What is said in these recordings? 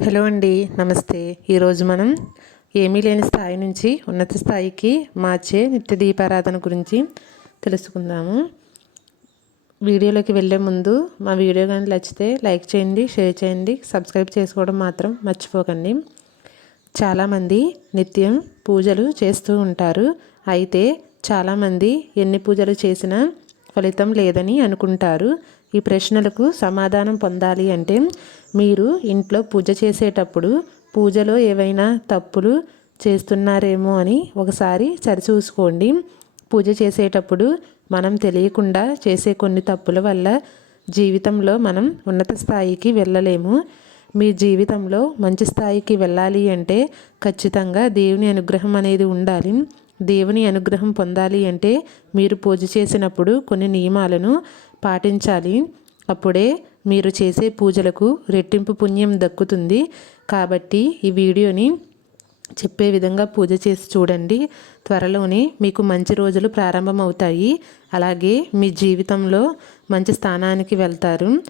Hello అండి నమస్తే. ఈరోజు మనం ఏమీ లేని స్థాయి నుంచి ఉన్నత స్థాయికి మార్చే నిత్య దీపారాధన గురించి తెలుసుకుందాము. వీడియోలోకి వెళ్ళే ముందు మా వీడియో కానీ నచ్చితే లైక్ చేయండి షేర్ చేయండి. సబ్స్క్రైబ్ చేసుకోవడం మాత్రం మర్చిపోకండి. చాలామంది నిత్యం పూజలు చేస్తూ ఉంటారు. అయితే చాలామంది ఎన్ని పూజలు చేసినా ఫలితం లేదని అనుకుంటారు. ఈ ప్రశ్నలకు సమాధానం పొందాలి అంటే మీరు ఇంట్లో పూజ చేసేటప్పుడు పూజలో ఏవైనా తప్పులు చేస్తున్నారేమో అని ఒకసారి సరిచూసుకోండి. పూజ చేసేటప్పుడు మనం తెలియకుండా చేసే కొన్ని తప్పుల వల్ల జీవితంలో మనం ఉన్నత స్థాయికి వెళ్ళలేము. మీ జీవితంలో మంచి స్థాయికి వెళ్ళాలి అంటే ఖచ్చితంగా దేవుని అనుగ్రహం అనేది ఉండాలి. దేవుని అనుగ్రహం పొందాలి అంటే మీరు పూజ చేసినప్పుడు కొన్ని నియమాలను పాటించాలి. అప్పుడే మీరు చేసే పూజలకు రెట్టింపు పుణ్యం దక్కుతుంది. కాబట్టి ఈ వీడియోని చెప్పే విధంగా పూజ చేసి చూడండి. త్వరలోనే మీకు మంచి రోజులు ప్రారంభమవుతాయి. అలాగే మీ జీవితంలో మంచి స్థానానికి వెళ్తారు.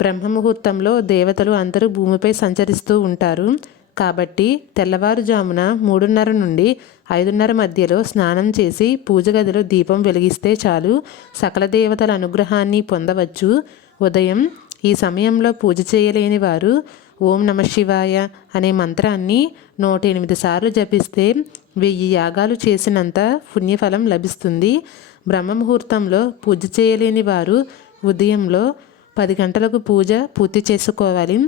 బ్రహ్మముహూర్తంలో దేవతలు అందరూ భూమిపై సంచరిస్తూ ఉంటారు. కాబట్టి తెల్లవారుజామున మూడున్నర నుండి ఐదున్నర మధ్యలో స్నానం చేసి పూజ గదిలో దీపం వెలిగిస్తే చాలు. సకల దేవతల అనుగ్రహాన్ని పొందవచ్చు. ఉదయం ఈ సమయంలో పూజ చేయలేని వారు ఓం నమ శివాయ అనే మంత్రాన్ని నూట ఎనిమిది సార్లు జపిస్తే వెయ్యి యాగాలు చేసినంత పుణ్యఫలం లభిస్తుంది. బ్రహ్మముహూర్తంలో పూజ చేయలేని వారు ఉదయంలో పది గంటలకు పూజ పూర్తి చేసుకోవాలి.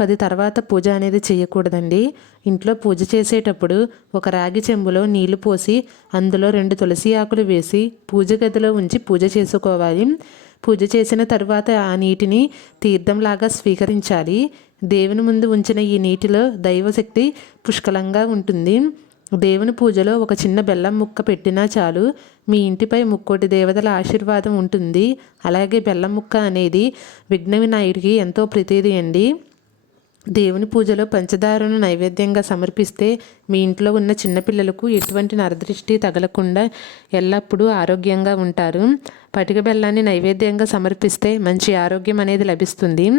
పది తర్వాత పూజ అనేది చేయకూడదండి. ఇంట్లో పూజ చేసేటప్పుడు ఒక రాగి చెంబులో నీళ్ళు పోసి అందులో రెండు తులసి ఆకులు వేసి పూజ గదిలో ఉంచి పూజ చేసుకోవాలి. పూజ చేసిన తర్వాత ఆ నీటిని తీర్థంలాగా స్వీకరించాలి. దేవుని ముందు ఉంచిన ఈ నీటిలో దైవశక్తి పుష్కలంగా ఉంటుంది. దేవుని పూజలో ఒక చిన్న బెల్లం ముక్క పెట్టినా చాలు. మీ ఇంటిపై ముక్కోటి దేవతల ఆశీర్వాదం ఉంటుంది. అలాగే బెల్లం ముక్క అనేది విఘ్న వినాయుడికి ఎంతో ప్రతీది అండి. దేవుని పూజలో పంచదారను నైవేద్యంగా సమర్పిస్తే మీ ఇంట్లో ఉన్న చిన్నపిల్లలకు ఎటువంటి నరదృష్టి తగలకుండా ఎల్లప్పుడూ ఆరోగ్యంగా ఉంటారు. పటిక బెల్లాన్ని నైవేద్యంగా సమర్పిస్తే మంచి ఆరోగ్యం అనేది లభిస్తుంది.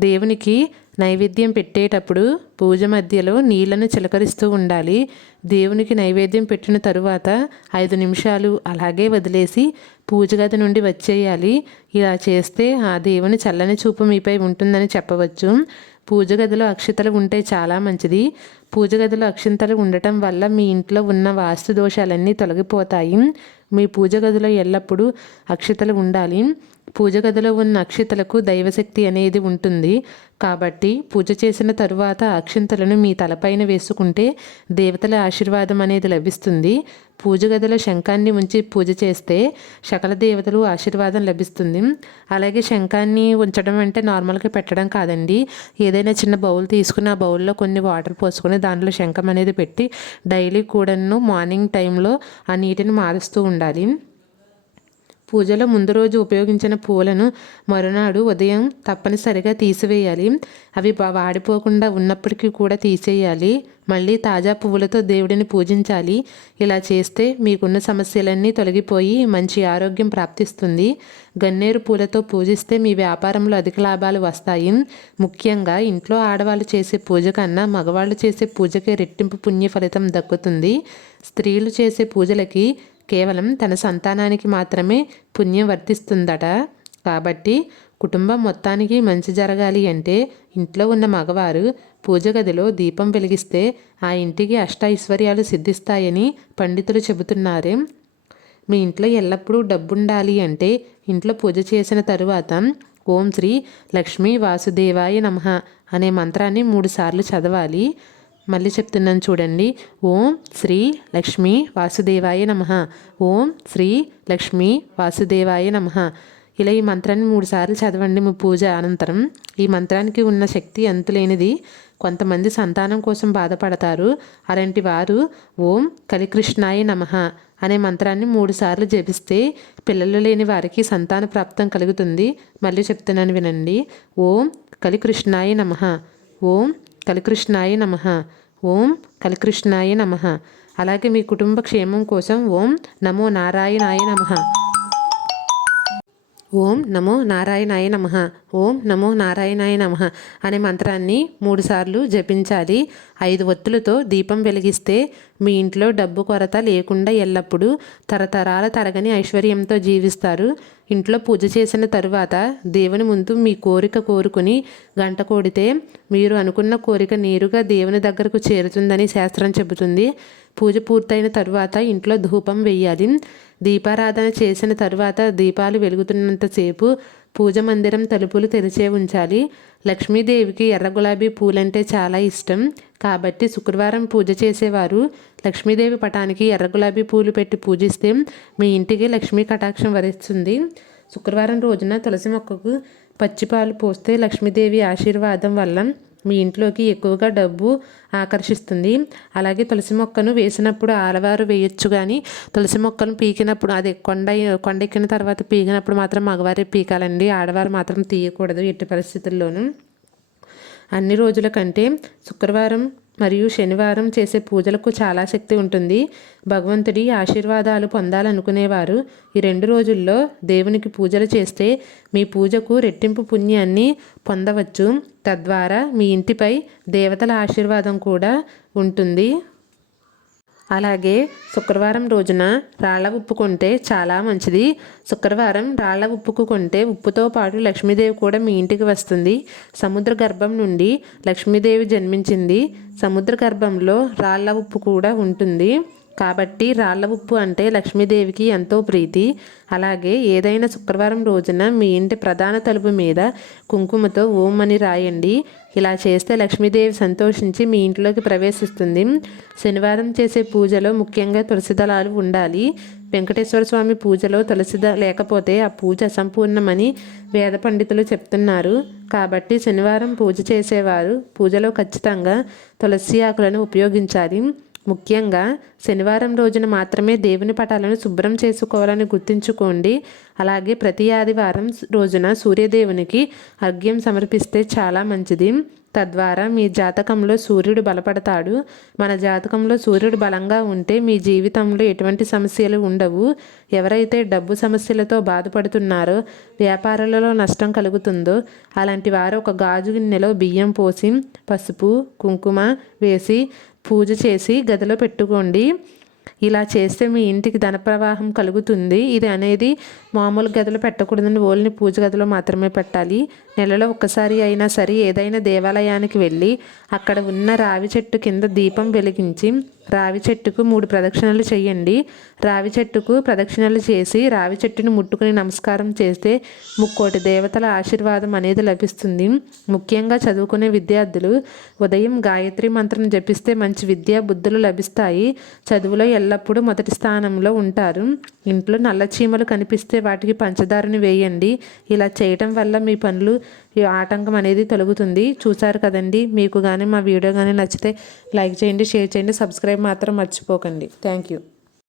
దేవునికి నైవేద్యం పెట్టేటప్పుడు పూజ మధ్యలో నీళ్ళను చిలకరిస్తూ ఉండాలి. దేవునికి నైవేద్యం పెట్టిన తరువాత ఐదు నిమిషాలు అలాగే వదిలేసి పూజ గది నుండి వచ్చేయాలి. ఇలా చేస్తే ఆ దేవుని చల్లని చూపు మీపై ఉంటుందని చెప్పవచ్చు. పూజ గదిలో అక్షితలు ఉంటే చాలా మంచిది. పూజ గదిలో అక్షింతలు ఉండటం వల్ల మీ ఇంట్లో ఉన్న వాస్తు దోషాలన్నీ తొలగిపోతాయి. మీ పూజ గదిలో ఎల్లప్పుడూ అక్షతలు ఉండాలి. పూజ గదిలో ఉన్న అక్షితలకు దైవశక్తి అనేది ఉంటుంది. కాబట్టి పూజ చేసిన తరువాత అక్షింతలను మీ తలపైన వేసుకుంటే దేవతల ఆశీర్వాదం అనేది లభిస్తుంది. పూజ గదిలో శంఖాన్ని ఉంచి పూజ చేస్తే సకల దేవతలు ఆశీర్వాదం లభిస్తుంది. అలాగే శంఖాన్ని ఉంచడం అంటే నార్మల్గా పెట్టడం కాదండి. ఏదైనా చిన్న బౌల్ తీసుకుని ఆ బౌల్లో కొన్ని వాటర్ పోసుకొని దాంట్లో శంఖం అనేది పెట్టి డైలీ కూడాను మార్నింగ్ టైంలో ఆ నీటిని మారుస్తూ ఉండాలి. పూజలో ముందు రోజు ఉపయోగించిన పూలను మరునాడు ఉదయం తప్పనిసరిగా తీసివేయాలి. అవి వాడిపోకుండా ఉన్నప్పటికీ కూడా తీసేయాలి. మళ్ళీ తాజా పువ్వులతో దేవుడిని పూజించాలి. ఇలా చేస్తే మీకున్న సమస్యలన్నీ తొలగిపోయి మంచి ఆరోగ్యం ప్రాప్తిస్తుంది. గన్నేరు పూలతో పూజిస్తే మీ వ్యాపారంలో అధిక లాభాలు వస్తాయి. ముఖ్యంగా ఇంట్లో ఆడవాళ్ళు చేసే పూజ కన్నా మగవాళ్ళు చేసే పూజకే రెట్టింపు పుణ్య ఫలితం దక్కుతుంది. స్త్రీలు చేసే పూజలకి కేవలం తన సంతానానికి మాత్రమే పుణ్యం వర్తిస్తుందట. కాబట్టి కుటుంబం మొత్తానికి మంచి జరగాలి అంటే ఇంట్లో ఉన్న మగవారు పూజ గదిలో దీపం వెలిగిస్తే ఆ ఇంటికి అష్ట ఐశ్వర్యాలు సిద్ధిస్తాయని పండితులు చెబుతున్నారే. మీ ఇంట్లో ఎల్లప్పుడూ డబ్బుండాలి అంటే ఇంట్లో పూజ చేసిన తరువాత ఓం శ్రీ లక్ష్మీ వాసుదేవాయ నమ అనే మంత్రాన్ని మూడుసార్లు చదవాలి. మళ్ళీ చెప్తున్నాను చూడండి. ఓం శ్రీ లక్ష్మీ వాసుదేవాయ నమ. ఓం శ్రీ లక్ష్మీ వాసుదేవాయ నమ. ఇలా ఈ మంత్రాన్ని మూడుసార్లు చదవండి మీ పూజ అనంతరం. ఈ మంత్రానికి ఉన్న శక్తి అంతులేనిది. కొంతమంది సంతానం కోసం బాధపడతారు. అలాంటి వారు ఓం కలికృష్ణాయ నమ అనే మంత్రాన్ని మూడుసార్లు జపిస్తే పిల్లలు లేని వారికి సంతాన ప్రాప్తం కలుగుతుంది. మళ్ళీ చెప్తున్నాను వినండి. ఓం కలికృష్ణాయ నమ. ఓం కలికృష్ణాయ నమ. ఓం కలికృష్ణాయ నమ. అలాగే మీ కుటుంబ క్షేమం కోసం ఓం నమో నారాయణాయ నమ. ఓం నమో నారాయణాయ నమ. ఓం నమో నారాయణాయ నమ అనే మంత్రాన్ని మూడుసార్లు జపించాలి. ఐదు ఒత్తులతో దీపం వెలిగిస్తే మీ ఇంట్లో డబ్బు కొరత లేకుండా ఎల్లప్పుడూ తరతరాల తరగని ఐశ్వర్యంతో జీవిస్తారు. ఇంట్లో పూజ చేసిన తరువాత దేవుని ముందు మీ కోరిక కోరుకుని గంట కోడితే మీరు అనుకున్న కోరిక నేరుగా దేవుని దగ్గరకు చేరుతుందని శాస్త్రం చెబుతుంది. పూజ పూర్తయిన తరువాత ఇంట్లో ధూపం వేయాలి దీపారాధన చేసిన తరువాత దీపాలు వెలుగుతున్నంతసేపు పూజ మందిరం తలుపులు తెరిచే ఉంచాలి. లక్ష్మీదేవికి ఎర్ర గులాబీ పూలంటే చాలా ఇష్టం. కాబట్టి శుక్రవారం పూజ చేసేవారు. లక్ష్మీదేవి పటానికి ఎర్ర గులాబీ పూలు పెట్టి పూజిస్తే మీ ఇంటికి లక్ష్మీ కటాక్షం వరిస్తుంది. శుక్రవారం రోజున తులసి మొక్కకు పచ్చిపాలు పోస్తే లక్ష్మీదేవి ఆశీర్వాదం వల్ల మీ ఇంట్లోకి ఎక్కువగా డబ్బు ఆకర్షిస్తుంది. అలాగే తులసి మొక్కను వేసినప్పుడు ఆలవారు వేయొచ్చు కానీ తులసి మొక్కను పీకినప్పుడు అది కొండ కొండెక్కిన తర్వాత పీకినప్పుడు మాత్రం మగవారే పీకాలండి. ఆడవారు మాత్రం తీయకూడదు ఎట్టి పరిస్థితుల్లోనూ. అన్ని రోజుల కంటే శుక్రవారం మరియు శనివారం చేసే పూజలకు చాలా శక్తి ఉంటుంది. భగవంతుడి ఆశీర్వాదాలు పొందాలనుకునేవారు. ఈ రెండు రోజుల్లో దేవునికి పూజలు చేస్తే మీ పూజకు రెట్టింపు పుణ్యాన్ని పొందవచ్చు. తద్వారా మీ ఇంటిపై దేవతల ఆశీర్వాదం కూడా ఉంటుంది. అలాగే శుక్రవారం రోజున రాళ్ళ ఉప్పు కొంటే చాలా మంచిది. శుక్రవారం రాళ్ళ ఉప్పుకు కొంటే ఉప్పుతో పాటు లక్ష్మీదేవి కూడా మీ ఇంటికి వస్తుంది. సముద్ర గర్భం నుండి లక్ష్మీదేవి జన్మించింది. సముద్ర గర్భంలో రాళ్ళ ఉప్పు కూడా ఉంటుంది. కాబట్టి రాళ్ళ ఉప్పు అంటే లక్ష్మీదేవికి ఎంతో ప్రీతి. అలాగే ఏదైనా శుక్రవారం రోజున మీ ఇంటి ప్రధాన తలుపు మీద కుంకుమతో ఓం అని రాయండి. ఇలా చేస్తే లక్ష్మీదేవి సంతోషించి మీ ఇంట్లోకి ప్రవేశిస్తుంది. శనివారం చేసే పూజలో ముఖ్యంగా తులసి దళాలు ఉండాలి. వెంకటేశ్వర స్వామి పూజలో తులసిద లేకపోతే ఆ పూజ అసంపూర్ణమని వేద పండితులు చెప్తున్నారు. కాబట్టి శనివారం పూజ చేసేవారు. పూజలో ఖచ్చితంగా తులసి ఆకులను ఉపయోగించాలి. ముఖ్యంగా శనివారం రోజున మాత్రమే దేవుని పటాలను శుభ్రం చేసుకోవాలని గుర్తుంచుకోండి. అలాగే ప్రతి ఆదివారం రోజున సూర్యదేవునికి అర్ఘ్యం సమర్పిస్తే చాలా మంచిది. తద్వారా మీ జాతకంలో సూర్యుడు బలపడతాడు. మన జాతకంలో సూర్యుడు బలంగా ఉంటే మీ జీవితంలో ఎటువంటి సమస్యలు ఉండవు. ఎవరైతే డబ్బు సమస్యలతో బాధపడుతున్నారో వ్యాపారాలలో నష్టం కలుగుతుందో అలాంటి వారు ఒక గాజు గిన్నెలో బియ్యం పోసి పసుపు కుంకుమ వేసి పూజ చేసి గదిలో పెట్టుకోండి. ఇలా చేస్తే మీ ఇంటికి ధన ప్రవాహం కలుగుతుంది. ఇది అనేది మామూలు గదిలో పెట్టకూడదని ఓన్లీ పూజ గదిలో మాత్రమే పెట్టాలి. నెలలో ఒక్కసారి అయినా సరే ఏదైనా దేవాలయానికి వెళ్ళి అక్కడ ఉన్న రావి చెట్టు కింద దీపం వెలిగించి రావి చెట్టుకు మూడు ప్రదక్షిణలు చేయండి. రావి చెట్టుకు ప్రదక్షిణలు చేసి రావి చెట్టును ముట్టుకుని నమస్కారం చేస్తే ముక్కోటి దేవతల ఆశీర్వాదం అనేది లభిస్తుంది. ముఖ్యంగా చదువుకునే విద్యార్థులు ఉదయం గాయత్రి మంత్రం జపిస్తే మంచి విద్యా బుద్ధులు లభిస్తాయి. చదువులో ఎల్లప్పుడూ మొదటి స్థానంలో ఉంటారు. ఇంట్లో నల్ల చీమలు కనిపిస్తే వాటికి పంచదారని వేయండి. ఇలా చేయటం వల్ల మీ పనులు ఈ ఆటంకం అనేది తొలగుతుంది. చూసారు కదండి? మీకు కానీ మా వీడియో కానీ నచ్చితే లైక్ చేయండి షేర్ చేయండి సబ్స్క్రైబ్ మాత్రం మర్చిపోకండి. Thank you.